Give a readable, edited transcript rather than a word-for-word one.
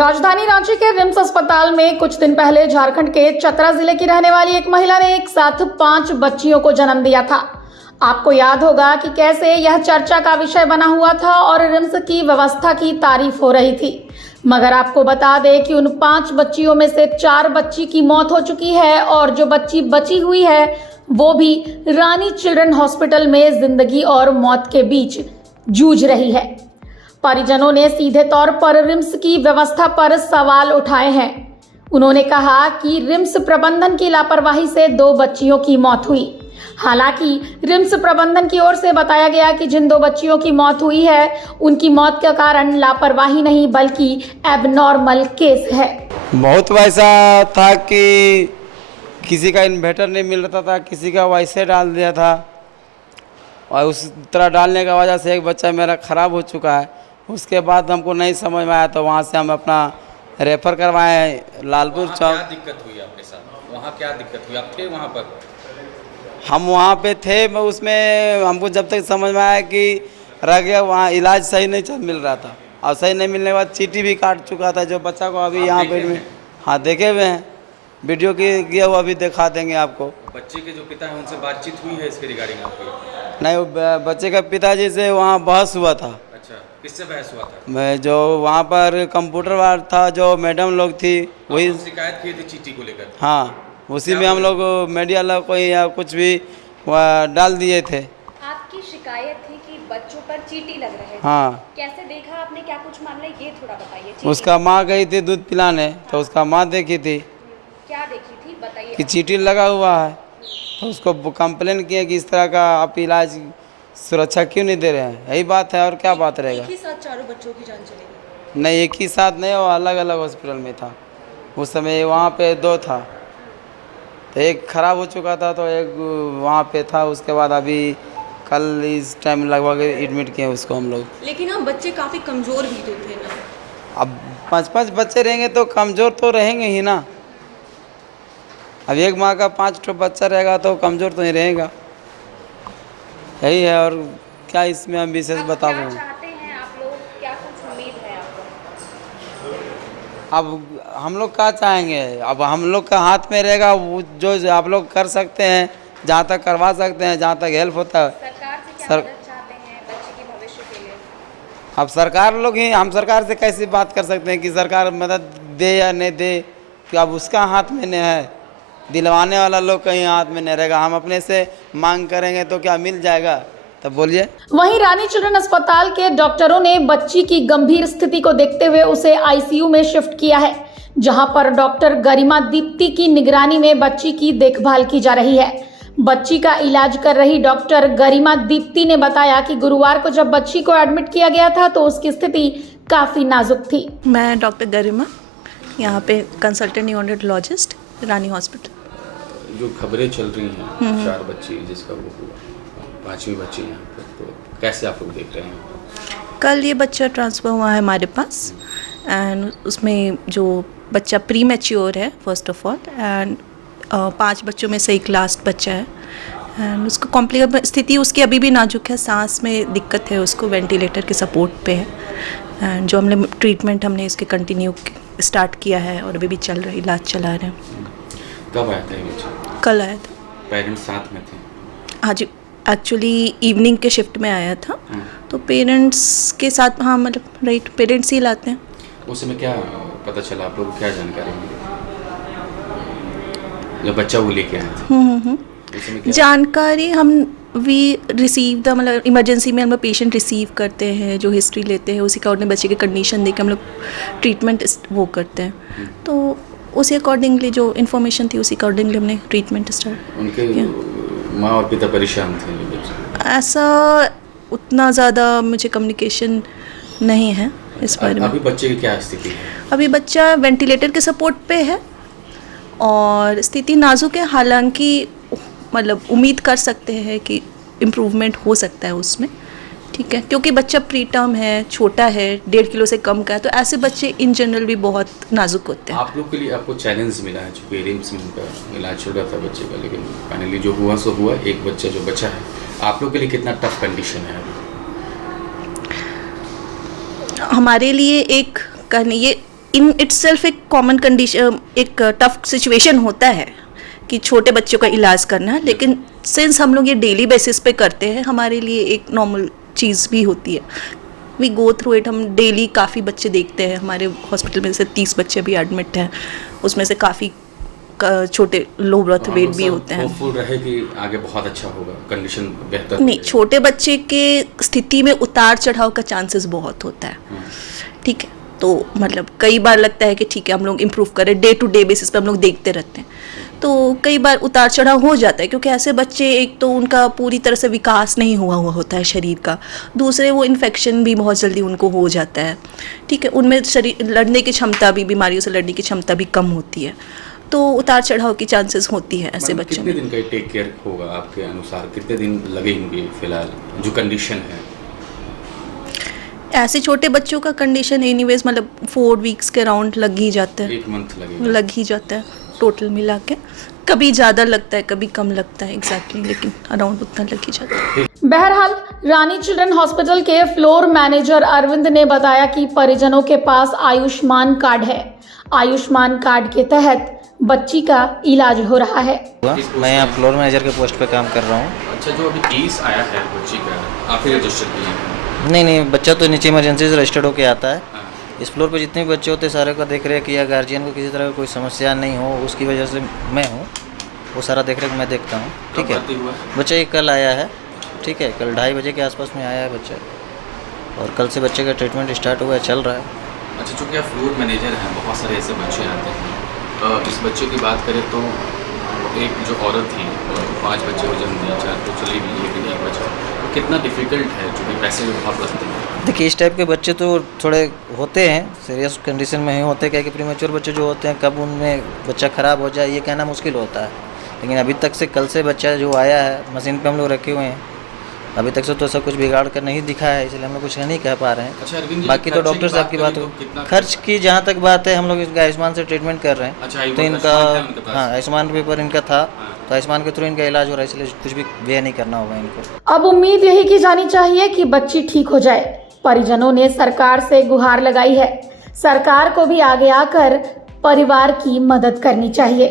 राजधानी रांची के रिम्स अस्पताल में कुछ दिन पहले झारखंड के चतरा जिले की रहने वाली एक महिला ने एक साथ 5 बच्चियों को जन्म दिया था। आपको याद होगा कि कैसे यह चर्चा का विषय बना हुआ था और रिम्स की व्यवस्था की तारीफ हो रही थी। मगर आपको बता दें कि उन 5 बच्चियों में से 4 बच्ची की मौत हो चुकी है और जो बच्ची बची हुई है वो भी रानी चिल्ड्रन हॉस्पिटल में जिंदगी और मौत के बीच जूझ रही है। परिजनों ने सीधे तौर पर रिम्स की व्यवस्था पर सवाल उठाए हैं। उन्होंने कहा कि रिम्स प्रबंधन की लापरवाही से 2 बच्चियों की मौत हुई। हालांकि रिम्स प्रबंधन की ओर से बताया गया कि जिन 2 बच्चियों की मौत हुई है उनकी मौत का कारण लापरवाही नहीं बल्कि एबनॉर्मल केस है। बहुत वैसा था कि किसी का इन्वर्टर नहीं मिल रहा था, किसी का वैसे डाल दिया था और उस तरह डालने की वजह से एक बच्चा मेरा ख़राब हो चुका है। उसके बाद हमको नहीं समझ में आया तो वहाँ से हम अपना रेफ़र करवाए लालपुर चौक। क्या दिक्कत हुई आपके साथ? वहाँ क्या दिक्कत हुई? आप थे वहाँ पर? हम वहाँ पे थे, उसमें हमको जब तक समझ में आया कि रह गया, वहाँ इलाज सही नहीं मिल रहा था और सही नहीं मिलने के बाद चीटी भी काट चुका था जो बच्चा को अभी यहाँ पे में। हाँ, देखे हुए हैं, वीडियो की गया वो अभी दिखा देंगे आपको। बच्चे के जो पिता हैं उनसे बातचीत हुई है इसके रिगार्डिंग आपकी? नहीं, बच्चे का पिताजी से वहाँ बहस हुआ था। अच्छा, किससे बहस हुआ था? मैं जो वहाँ पर कंप्यूटर वाला था, जो मैडम लोग थी वही शिकायत की थी चीटी को लेकर? हाँ, उसी में हम लोग मीडिया लोग को या कुछ भी डाल दिए थे। आपकी शिकायत थी कि बच्चों पर चीटी लग रहे थे। हाँ। कैसे देखा आपने, क्या कुछ मामला ये थोड़ा बताइए। उसका माँ गई थी दूध पिलाने तो उसका माँ देखी थी। क्या देखी थी बताइए। कि चीटी लगा हुआ है तो उसको कंप्लेन किया कि इस तरह का आप इलाज सुरक्षा क्यों नहीं दे रहे हैं। यही बात है और क्या बात रहेगा। एक ही साथ चारों बच्चों की जान चली गई? नहीं, एक ही साथ नहीं, वो अलग अलग हॉस्पिटल में था उस समय। वहाँ पे 2 था तो एक ख़राब हो चुका था तो एक वहाँ पे था। उसके बाद अभी कल इस टाइम लगभग एडमिट किए उसको हम लोग। लेकिन हम बच्चे काफ़ी कमज़ोर भी तो थे ना। अब 5-5 बच्चे रहेंगे तो कमज़ोर तो रहेंगे ही ना। अब एक माँ का 5 ठो बच्चा रहेगा तो कमज़ोर तो नहीं रहेगा। यही है और क्या इसमें हम विशेष बता पाऊँ। चाहते हैं आप लोग, क्या कुछ उम्मीद है आपको? अब हम लोग क्या चाहेंगे, अब हम लोग का हाथ में रहेगा वो जो आप लोग कर सकते हैं, जहाँ तक करवा सकते हैं, जहाँ तक हेल्प होता है। सरकार से क्या मदद चाहते हैं बच्चे के भविष्य के लिए? अब सरकार लोग ही, हम सरकार से कैसे बात कर सकते हैं कि सरकार मदद दे या नहीं दे, कि अब उसका हाथ में नहीं है। दिलवाने वाला लोग कहीं हाथ में नहीं रहेगा। हम अपने से मांग करेंगे तो क्या मिल जाएगा? तब बोलिए। वहीं रानी चिल्ड्रन अस्पताल के डॉक्टरों ने बच्ची की गंभीर स्थिति को देखते हुए उसे आईसीयू में शिफ्ट किया है, जहां पर डॉक्टर गरिमा दीप्ति की निगरानी में बच्ची की देखभाल की जा रही है। बच्ची का इलाज कर रही डॉक्टर गरिमा दीप्ति ने बताया कि गुरुवार को जब बच्ची को एडमिट किया गया था तो उसकी स्थिति काफी नाजुक थी। मैं डॉक्टर गरिमा, यहाँ पे कंसल्टेंट न्यूरोलॉजिस्ट, रानी हॉस्पिटल। जो खबरें चल रही हैं 4 बच्चे जिसका वो हुआ, 5वीं बच्ची यहाँ पर, तो कैसे आप लोग देख रहे हैं? कल ये बच्चा ट्रांसफ़र हुआ है हमारे पास एंड उसमें जो बच्चा प्री मैच्योर है फर्स्ट ऑफ ऑल, एंड 5 बच्चों में से एक लास्ट बच्चा है एंड उसको कॉम्प्लिकेट स्थिति उसकी अभी भी नाजुक है, सांस में दिक्कत है, उसको वेंटिलेटर के सपोर्ट पे है एंड जो हमने ट्रीटमेंट हमने इसके कंटिन्यू स्टार्ट किया है और अभी भी चल रहा है, इलाज चला रहे हैं। कब आया था ये बच्चा? कल आया था। पेरेंट्स साथ में थे? हाँ जी, एक्चुअली इवनिंग के शिफ्ट में आया था तो पेरेंट्स के साथ, हाँ मतलब राइट, पेरेंट्स ही लाते हैं। उस समय क्या पता चला, आप लोग को क्या जानकारी मिली जब बच्चा वो लेके आए थे? उस समय क्या जानकारी हम वी रिसीव द, मतलब इमरजेंसी में हम लोग पेशेंट रिसीव करते हैं, जो हिस्ट्री लेते हैं उसी अकॉर्डिंग बच्चे की कंडीशन देख के हम लोग ट्रीटमेंट वो करते हैं। तो उसी अकॉर्डिंगली जो इन्फॉर्मेशन थी उसी अकॉर्डिंगली हमने ट्रीटमेंट स्टार्ट। उनके माँ और पिता परेशान थे जो बच्चे? ऐसा उतना ज़्यादा मुझे कम्युनिकेशन नहीं है इस बारे में। अभी बच्चे की क्या स्थिति है? अभी बच्चा वेंटिलेटर के सपोर्ट पे है और स्थिति नाजुक है, हालांकि मतलब उम्मीद कर सकते हैं कि इम्प्रूवमेंट हो सकता है उसमें, ठीक है, क्योंकि बच्चा प्री टर्म है, छोटा है, 1.5 किलो से कम का है, तो ऐसे बच्चे इन जनरल भी बहुत नाजुक होते हैं। आप लोग के लिए आपको चैलेंज मिला है, चूँकि रिम्स में उनका इलाज चल रहा था बच्चे का, लेकिन फाइनली जो हुआ सो हुआ, एक बच्चा जो बचा है, आप लोग के लिए कितना टफ कंडीशन है अभी? हमारे लिए एक कहने ये इन इटसेल्फ एक कॉमन कंडीशन, एक टफ सिचुएशन होता है कि छोटे बच्चों का इलाज करना, लेकिन सिंस हम लोग ये डेली बेसिस पे करते हैं, हमारे लिए एक नॉर्मल चीज़ भी होती है। We go through it. हम डेली काफ़ी बच्चे देखते हैं, हमारे हॉस्पिटल में से 30 बच्चे भी एडमिट हैं, उसमें से काफ़ी छोटे लो बर्थ वेट भी होते हैं। होपफुल रहे कि आगे बहुत अच्छा होगा, कंडीशन बेहतर नहीं, छोटे बच्चे के स्थिति में उतार चढ़ाव का चांसेस बहुत होता है, ठीक है। तो मतलब कई बार लगता है कि ठीक है हम लोग इम्प्रूव करें, डे टू डे बेसिस पे हम लोग देखते रहते हैं, तो कई बार उतार चढ़ाव हो जाता है, क्योंकि ऐसे बच्चे एक तो उनका पूरी तरह से विकास नहीं हुआ होता है शरीर का, दूसरे वो इन्फेक्शन भी बहुत जल्दी उनको हो जाता है, ठीक है। उनमें शरीर लड़ने की क्षमता भी, बीमारियों से लड़ने की क्षमता भी कम होती है, तो उतार चढ़ाव की चांसेस होती है ऐसे बच्चों में। कितने दिन का टेक केयर होगा आपके अनुसार, कितने दिन लगेंगे फिलहाल जो कंडीशन है? ऐसे छोटे बच्चों का कंडीशन एनीवेज मतलब 4 वीक्स के अराउंड लग ही जाता है, 1 मंथ लगेगा, लग ही जाता है टोटल मिला के। कभी ज़्यादा लगता है, कभी कम लगता है एग्जैक्टली, लेकिन अराउंड उतना लग ही जाता है। बहरहाल रानी चिल्ड्रन हॉस्पिटल के फ्लोर मैनेजर अरविंद ने बताया कि परिजनों के पास आयुष्मान कार्ड है। आयुष्मान कार्ड के तहत बच्ची का इलाज हो रहा है। मैं यहाँ फ्लोर मैनेजर के पोस्ट पे काम कर रहा हूँ। अच्छा, जो अभी केस आया है बच्ची का, आप ही रजिस्टर किए हैं? नहीं, बच्चा तो नीचे इमरजेंसी से रजिस्टर्ड होकर आता है। इस फ्लोर पे जितने भी बच्चे होते हैं सारे का देख रेख या गार्जियन को किसी तरह का कोई समस्या नहीं हो, उसकी वजह से मैं हूँ, वो सारा देख रेख मैं देखता हूँ, ठीक है। बच्चा ये कल आया है, ठीक है, कल 2:30 बजे के आसपास में आया है बच्चा, और कल से बच्चे का ट्रीटमेंट स्टार्ट हुआ है, चल रहा है। अच्छा, चूँकि आप फ्लोर मैनेजर हैं, बहुत सारे ऐसे बच्चे आते हैं। इस बच्चे की बात करें तो एक जो औरत थी 5 बच्चे को जन्म दिया, 4 तो चली गई, लेकिन एक बच्चा, तो कितना डिफिकल्ट है, चूँकि पैसे भी बहुत लगते हैं। देखिए इस टाइप के बच्चे तो थोड़े होते हैं, सीरियस कंडीशन में ही होते हैं, क्या कि प्रीमेच्योर बच्चे जो होते हैं कब उनमें बच्चा ख़राब हो जाए ये कहना मुश्किल होता है। लेकिन अभी तक से कल से बच्चा जो आया है मशीन पे हम लोग रखे हुए हैं, अभी तक से तो सब कुछ बिगाड़ कर नहीं दिखा है, इसलिए हम लोग कुछ नहीं कह पा रहे हैं। अच्छा अरविंद जी, बाकी तो डॉक्टर साहब की बात हो, खर्च की जहाँ तक बात है हम लोग इसका आयुष्मान से ट्रीटमेंट कर रहे हैं। अच्छा, तो इनका हाँ आयुष्मान पेपर इनका था, तो आयुष्मान के थ्रू इनका इलाज हो रहा है, इसलिए कुछ भी व्यय नहीं करना होगा इनको। अब उम्मीद यही की जानी चाहिए कि बच्ची ठीक हो जाए। परिजनों ने सरकार से गुहार लगाई है, सरकार को भी आगे आकर परिवार की मदद करनी चाहिए।